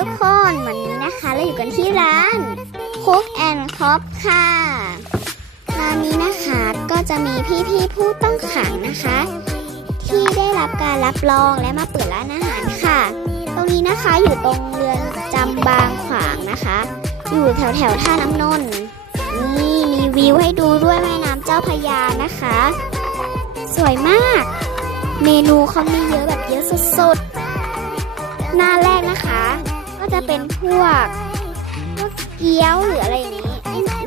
ทุกคนวันนี้นะคะเราอยู่กันที่ร้าน Cook and Cop ค่ะร้านนี้นะคะก็จะมีพี่ๆผู้ต้องขังนะคะ ที่ได้รับการรับรองและมาเปิดร้านอาหารค่ะ ตรงนี้นะคะอยู่ตรงเรือนจำบางขวางนะคะ อยู่แถวแถวๆท่าน้ำนนท์นี่มีวิวให้ดูด้วยแม่น้ำเจ้าพยานะคะ สวยมาก เมนูเขามีเยอะแบบเยอะสุดๆหน้าแรกนะคะ จะเป็นพวกพวกเกี๊ยวหรืออะไรอย่างนี้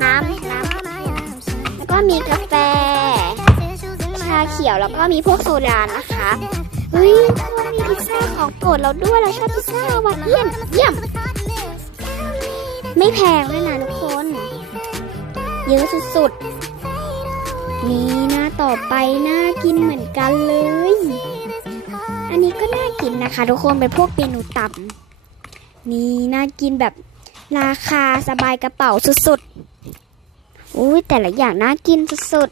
น้ำน้ำแล้วก็มีกาแฟ ชาเขียวแล้วก็มีพวกโซดานะคะเฮ้ยมันมีพิซซ่าของโปรดเราด้วยเราชอบพิซซ่าว่ะเยี่ยมเยี่ยม ไม่แพงด้วยนะทุกคนเยอะสุดๆ นี่หน้าต่อไปน่ากินเหมือนกันเลย อันนี้ก็น่ากินนะคะ ทุกคนเป็นพวกเมนูต่ำ นี่น่ากินแบบราคาสบายกระเป๋าสุดๆ อุ้ยแต่ละอย่างน่ากินสุด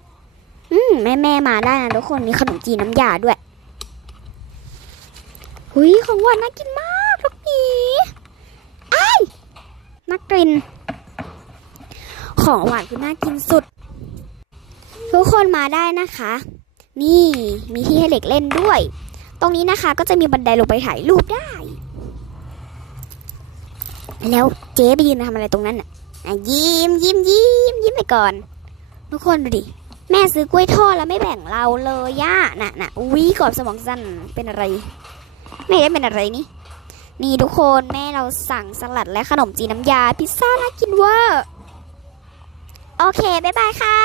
ๆ อืมแม่แม่มาได้นะทุกคนมีขนมจีนน้ำยาด้วย หุยของหวานน่ากินมากทุกทีไอ้น่ากินของหวานคือน่ากินสุด ทุกคนมาได้นะคะ นี่มีที่ให้เด็กเล่นด้วย ตรงนี้นะคะก็จะมีบันไดลงไปถ่ายรูปได้ แล้วเจ๊ไปยืนทำอะไรตรงนั้นอะยิ้มยิ้มยิ้มยิ้มไปก่อน ทุกคนดูดิแม่ซื้อกล้วยทอดแล้วไม่แบ่งเราเลยย่าน่ะน่ะวิกรอบสมองสั้นเป็นอะไร ไม่ได้เป็นอะไรนี่นี่ทุกคนแม่เราสั่งสลัดและขนมจีนน้ำยา พิซซ่าน่ากินเวอร์ โอเค บ๊ายบายค่ะ